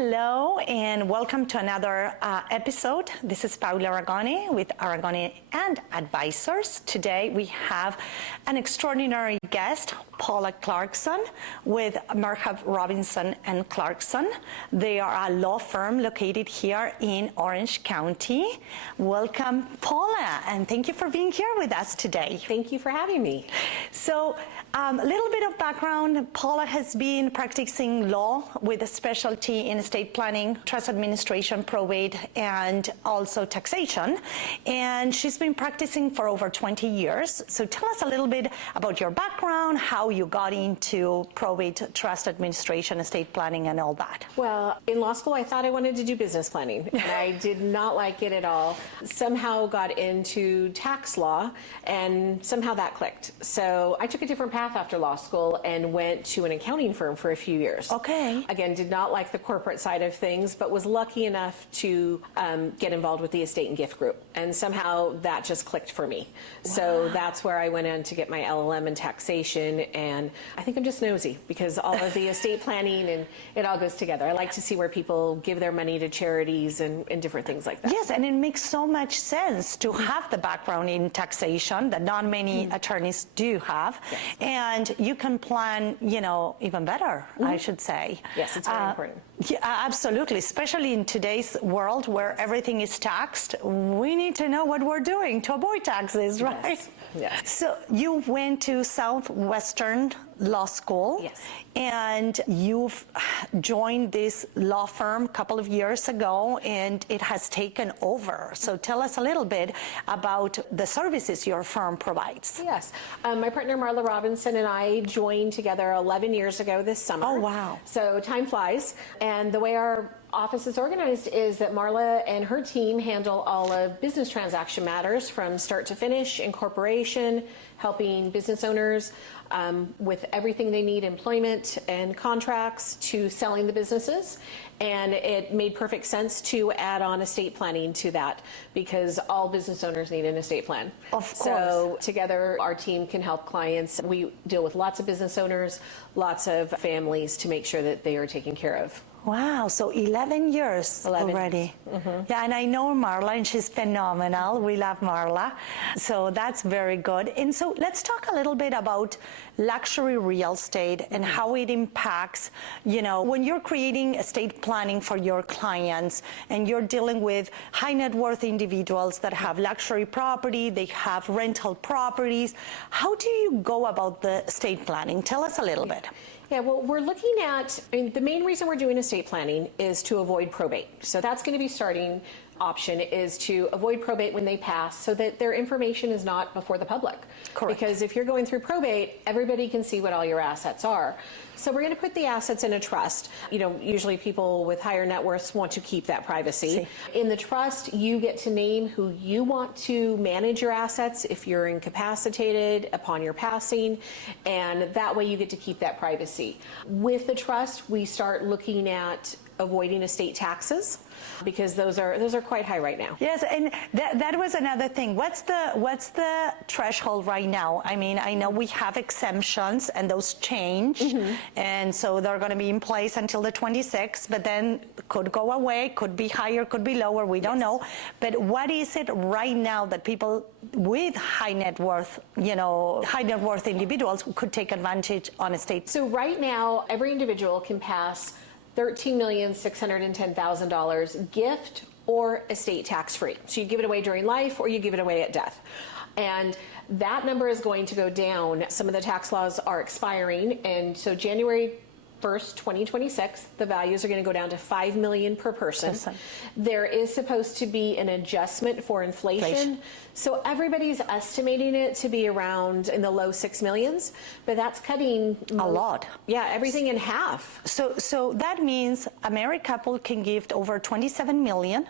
Hello and welcome to another episode. This is Paula Aragone with Aragone and Advisors. Today we have an extraordinary guest, Paula Clarkson with Merhab, Robinson and Clarkson. They are a law firm located here in Orange County. Welcome, Paula, and thank you for being here with us today. Thank you for having me. So, a little bit of background. Paula has been practicing law with a specialty in estate planning, trust administration, probate, and also taxation. And she's been practicing for over 20 years. So tell us a little bit about your background, how you got into probate, trust administration, estate planning, and all that. Well, in law school, I thought I wanted to do business planning, and I did not like it at all. Somehow got into tax law, and somehow that clicked. So I took a different path after law school and went to an accounting firm for a few years. Okay. Again, did not like the corporate side of things, but was lucky enough to get involved with the estate and gift group. And somehow that just clicked for me. Wow. So that's where I went in to get my LLM in taxation. And I think I'm just nosy because all of the estate planning and it all goes together. I like to see where people give their money to charities and different things like that. Yes, and it makes so much sense to have the background in taxation that not many attorneys do have. Yes. And you can plan, even better, I should say. Yes, it's very important. Yeah, absolutely. Especially in today's world where everything is taxed, we need to know what we're doing to avoid taxes, right? Yes. Yes. So you went to Southwestern Law School. Yes. And you've joined this law firm a couple of years ago, and it has taken over. So tell us a little bit about the services your firm provides. Yes. My partner Marla Robinson and I joined together 11 years ago this summer. Oh, wow. So time flies. And the way our office is organized is that Marla and her team handle all of business transaction matters from start to finish, incorporation, helping business owners with everything they need, employment and contracts, to selling the businesses. And it made perfect sense to add on estate planning to that because all business owners need an estate plan. Of course. So together our team can help clients. We deal with lots of business owners, lots of families to make sure that they are taken care of. Wow, so 11 years already. Mm-hmm. Yeah, and I know Marla, and she's phenomenal. We love Marla. So that's very good. And so let's talk a little bit about luxury real estate and how it impacts, when you're creating estate planning for your clients and you're dealing with high net worth individuals that have luxury property, they have rental properties. How do you go about the estate planning? Tell us a little bit. Yeah, well, we're looking at, the main reason we're doing estate planning is to avoid probate. So that's going to be starting option is to avoid probate when they pass so that their information is not before the public. Correct. Because if you're going through probate, everybody can see what all your assets are. So we're going to put the assets in a trust. Usually people with higher net worths want to keep that privacy. In the trust, you get to name who you want to manage your assets if you're incapacitated upon your passing, and that way you get to keep that privacy. With the trust, we start looking at avoiding estate taxes, because those are quite high right now. Yes, and that was another thing. What's the threshold right now? I mean, I know we have exemptions and those change, and so they're going to be in place until the 26th, but then could go away, could be higher, could be lower, we don't know. But what is it right now that people with high net worth individuals could take advantage on estate? So right now, every individual can pass $13,610,000 gift or estate tax free. So you give it away during life or you give it away at death. And that number is going to go down. Some of the tax laws are expiring, and so January 1st, 2026, the values are going to go down to $5 million per person. There is supposed to be an adjustment for inflation. So everybody's estimating it to be around in the low 6 millions, but that's cutting a lot. Yeah, everything in half. So that means a married couple can gift over 27 million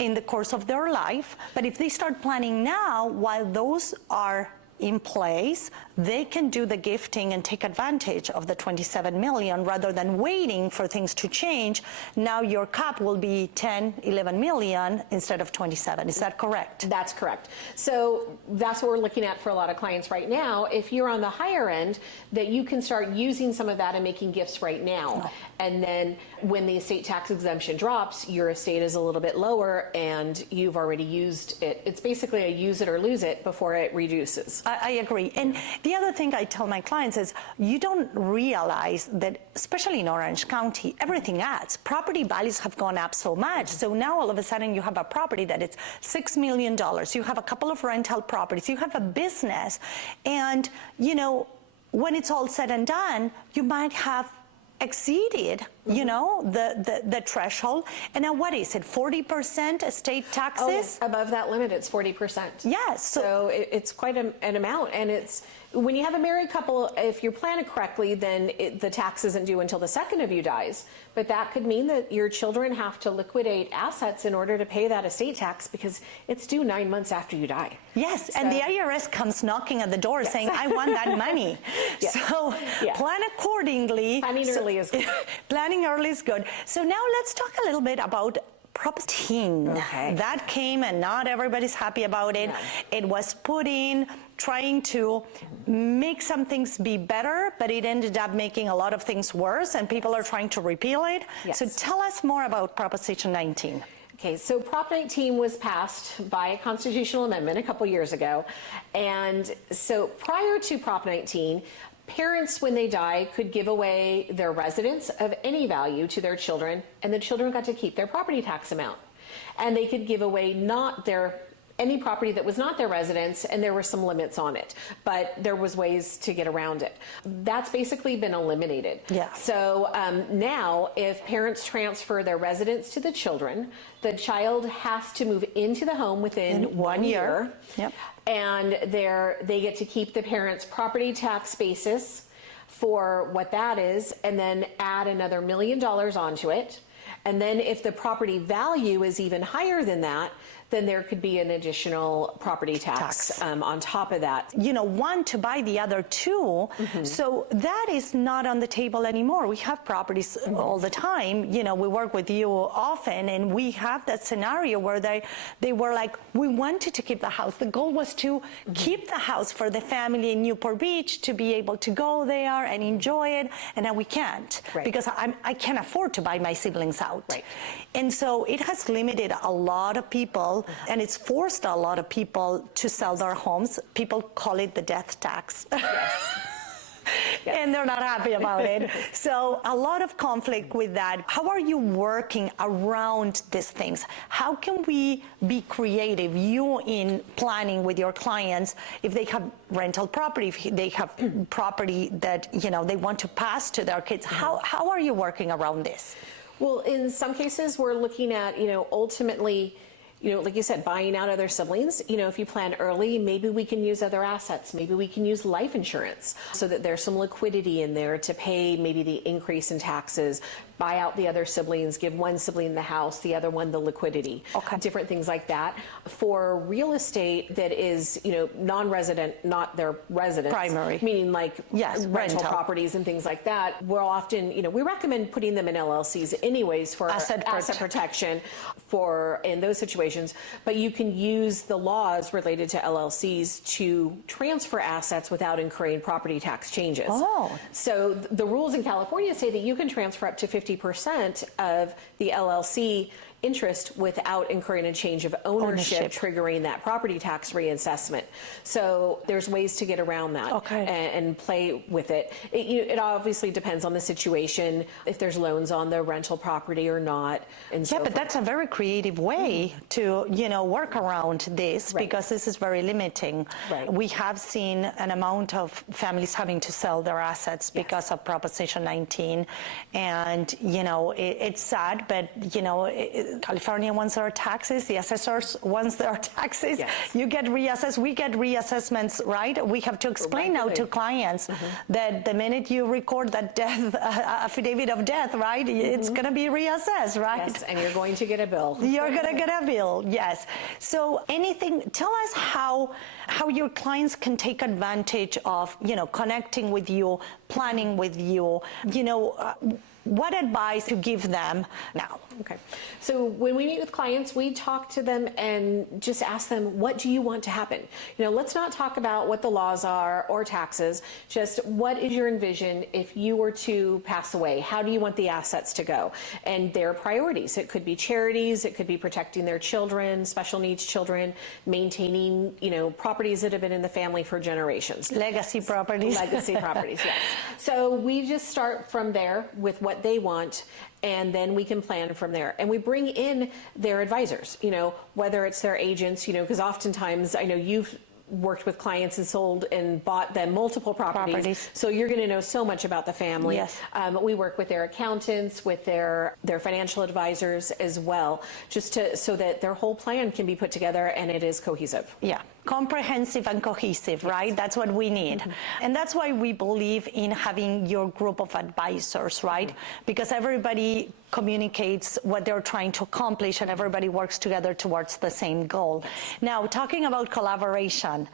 in the course of their life. But if they start planning now, while those are in place, they can do the gifting and take advantage of the 27 million rather than waiting for things to change. Now your cap will be 10, 11 million instead of 27. Is that correct? That's correct. So that's what we're looking at for a lot of clients right now. If you're on the higher end, that you can start using some of that and making gifts right now. And then when the estate tax exemption drops, your estate is a little bit lower and you've already used it. It's basically a use it or lose it before it reduces. I agree. And the other thing I tell my clients is you don't realize that, especially in Orange County, everything adds. Property values have gone up so much. So now all of a sudden you have a property that is $6 million. You have a couple of rental properties. You have a business. And, you know, when it's all said and done, you might have exceeded, you know, the threshold. And now what is it, 40% estate taxes? Oh, above that limit, it's 40%. Yes. So it's quite an amount. And it's, when you have a married couple, if you're planning correctly, then the tax isn't due until the second of you dies. But that could mean that your children have to liquidate assets in order to pay that estate tax because it's due 9 months after you die. Yes, so, and the IRS comes knocking at the door saying, I want that money. So plan accordingly. Planning early is good. Planning early is good. So now let's talk a little bit about Prop 18. Okay. That came and not everybody's happy about it. Yeah. It was put in trying to make some things be better, but it ended up making a lot of things worse, and people are trying to repeal it. Yes. So tell us more about Proposition 19. Okay, so Prop 19 was passed by a constitutional amendment a couple years ago. And so prior to Prop 19, parents, when they die, could give away their residence of any value to their children, and the children got to keep their property tax amount. And they could give away any property that was not their residence, and there were some limits on it, but there was ways to get around it. That's basically been eliminated. Yeah. So now, if parents transfer their residence to the children, the child has to move into the home within 1 year. Yep. And they get to keep the parents' property tax basis for what that is, and then add another $1 million onto it. And then if the property value is even higher than that, then there could be an additional property tax. On top of that. You know, one to buy the other two. Mm-hmm. So that is not on the table anymore. We have properties all the time. You know, we work with you often, and we have that scenario where they were like, we wanted to keep the house. The goal was to keep the house for the family in Newport Beach, to be able to go there and enjoy it. And now we can't, because I can't afford to buy my siblings out. Right. And so it has limited a lot of people, and it's forced a lot of people to sell their homes. People call it the death tax. Yes. And they're not happy about it. So a lot of conflict with that. How are you working around these things? How can we be creative, you in planning with your clients, if they have rental property, if they have property that, you know, they want to pass to their kids? How are you working around this? Well, in some cases, we're looking at, you know, ultimately, you know, like you said, buying out other siblings. You know, if you plan early, maybe we can use other assets. Maybe we can use life insurance so that there's some liquidity in there to pay maybe the increase in taxes, buy out the other siblings, give one sibling the house, the other one the liquidity. Okay. Different things like that. For real estate that is, you know, non-resident, not their residence. Primary. Meaning like rental rental properties and things like that. We're often, you know, we recommend putting them in LLCs anyways for asset protection in those situations. But you can use the laws related to LLCs to transfer assets without incurring property tax changes. Oh. So the rules in California say that you can transfer up to 50% of the LLC interest without incurring a change of ownership, triggering that property tax reassessment. So there's ways to get around that and play with it. It obviously depends on the situation, if there's loans on the rental property or not. And so but that's a very creative way to, you know, work around this, because this is very limiting. We have seen an amount of families having to sell their assets because of Proposition 19. And, you know, it's sad, but, you know, California wants their taxes, the assessors wants their taxes. Yes. You get reassessed, we get reassessments, right? We have to explain now to clients that the minute you record that death, affidavit of death, right, it's going to be reassessed, right? Yes, and you're going to get a bill. You're going to get a bill, yes. So tell us how your clients can take advantage of, connecting with you, planning with you, what advice to give them now? Okay. So when we meet with clients, we talk to them and just ask them, what do you want to happen? Let's not talk about what the laws are or taxes, just what is your envision if you were to pass away? How do you want the assets to go? And their priorities. It could be charities, it could be protecting their children, special needs children, maintaining, properties that have been in the family for generations. Legacy properties. Legacy properties, yes. So we just start from there with what they want, and then we can plan from there. And we bring in their advisors, whether it's their agents, because oftentimes I know you've worked with clients and sold and bought them multiple properties. So you're going to know so much about the family. Yes. We work with their accountants, with their financial advisors as well, just so that their whole plan can be put together and it is cohesive. Yeah. Comprehensive and cohesive, right? That's what we need. And that's why we believe in having your group of advisors, right? Because everybody communicates what they're trying to accomplish and everybody works together towards the same goal. Now, talking about collaboration,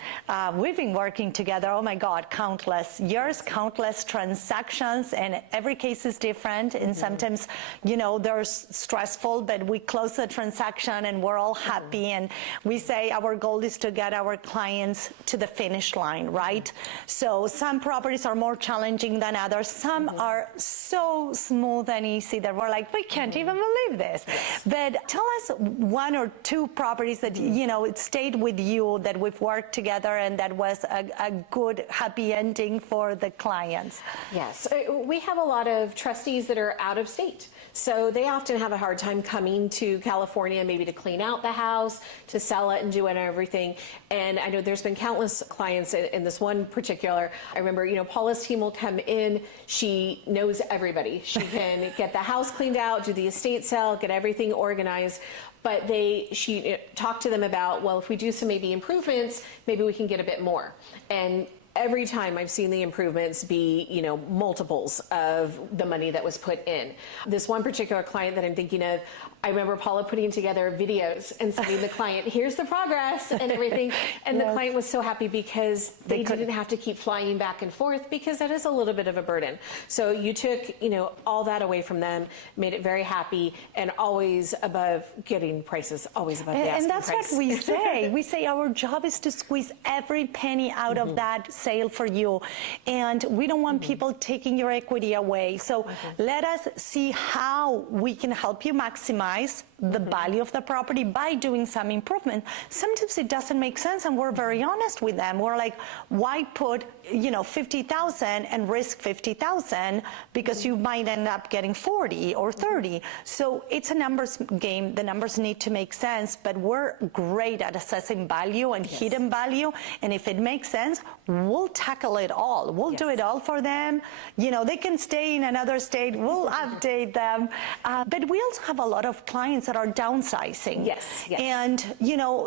we've been working together, oh my God, countless years, countless transactions, and every case is different. And sometimes, they're stressful, but we close the transaction and we're all happy. And we say our goal is to get our clients to the finish line, right? So some properties are more challenging than others. Some are so smooth and easy that we're like, we can't even believe this. But tell us one or two properties that, it stayed with you, that we've worked together and that was a good, happy ending for the clients. Yes. We have a lot of trustees that are out of state. So they often have a hard time coming to California, maybe to clean out the house, to sell it and do it and everything. And I know there's been countless clients in this one particular. I remember, Paula's team will come in. She knows everybody. She can get the house cleaned out, do the estate sale, get everything organized. But she talked to them about, well, if we do some maybe improvements, maybe we can get a bit more. And every time I've seen the improvements be, multiples of the money that was put in. This one particular client that I'm thinking of, I remember Paula putting together videos and sending the client, here's the progress and everything. And the client was so happy because they didn't have to keep flying back and forth, because that is a little bit of a burden. So you took, all that away from them, made it very happy, and always above getting prices, always above the asking price. And that's what we say. We say our job is to squeeze every penny out of that sale for you. And we don't want people taking your equity away. So let us see how we can help you maximize the value of the property by doing some improvement. Sometimes it doesn't make sense, and we're very honest with them. We're like, why put 50,000 and risk 50,000 because you might end up getting 40 or 30. So it's a numbers game. The numbers need to make sense, but we're great at assessing value and hidden value. And if it makes sense, we'll tackle it all. We'll do it all for them. They can stay in another state. We'll update them. But we also have a lot of clients that are downsizing. Yes. And,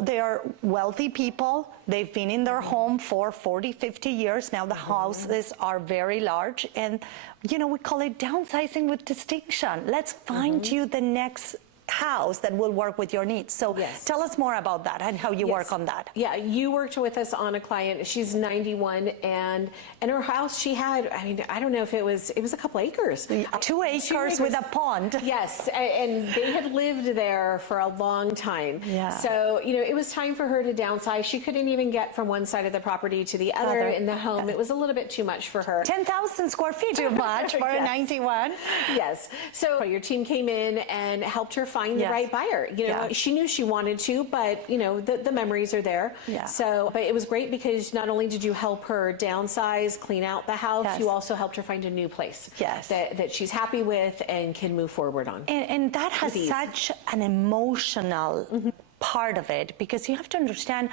they are wealthy people. They've been in their home for 40, 50 years. Now the houses are very large. And, we call it downsizing with distinction. Let's find you the next house that will work with your needs. So tell us more about that and how you work on that. Yeah, you worked with us on a client. She's 91, and in her house she had, I don't know if it was a couple acres. 2 acres with a pond. Yes, and they had lived there for a long time. Yeah. So, it was time for her to downsize. She couldn't even get from one side of the property to the other in the home. It was a little bit too much for her. 10,000 square feet too much for a 91. Yes. So your team came in and helped her find the right buyer. She knew she wanted to, but the memories are there. Yeah. So, but it was great because not only did you help her downsize, clean out the house, you also helped her find a new place that she's happy with and can move forward on. And that has such an emotional part of it, because you have to understand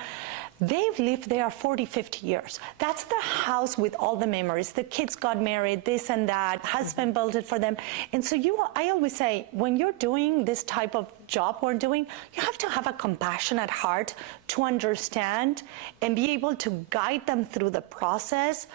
they've lived there 40, 50 years. That's the house with all the memories. The kids got married, this and that, husband built it for them. And so I always say, when you're doing this type of job we're doing, you have to have a compassionate heart to understand and be able to guide them through the process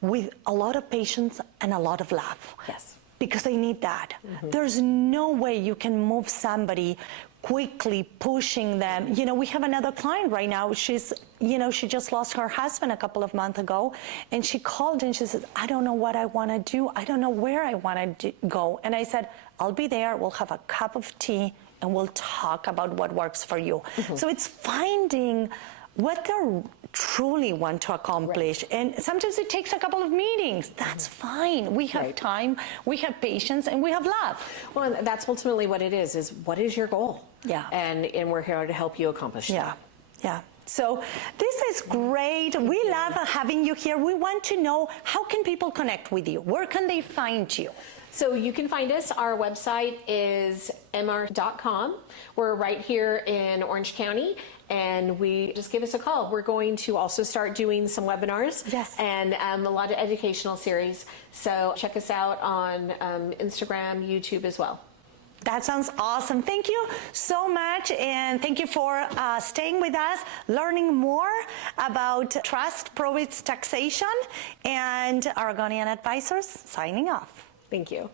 with a lot of patience and a lot of love. Yes. Because they need that. There's no way you can move somebody quickly, pushing them. You know, we have another client right now. She's, you know, she just lost her husband a couple of months ago, and she called and she said, I don't know what I want to do. I don't know where I want to go. And I said, I'll be there. We'll have a cup of tea and we'll talk about what works for you. So it's finding what they truly want to accomplish. Right. And sometimes it takes a couple of meetings. That's fine. We have time, we have patience, and we have love. Well, and that's ultimately what it is what is your goal? Yeah. And we're here to help you accomplish that. Yeah. So this is great. We love having you here. We want to know, how can people connect with you? Where can they find you? So you can find us. Our website is mr.com. We're right here in Orange County, and just give us a call. We're going to also start doing some webinars and a lot of educational series. So check us out on Instagram, YouTube as well. That sounds awesome. Thank you so much, and thank you for staying with us, learning more about trust, probate, taxation, and Aragonian Advisors signing off. Thank you.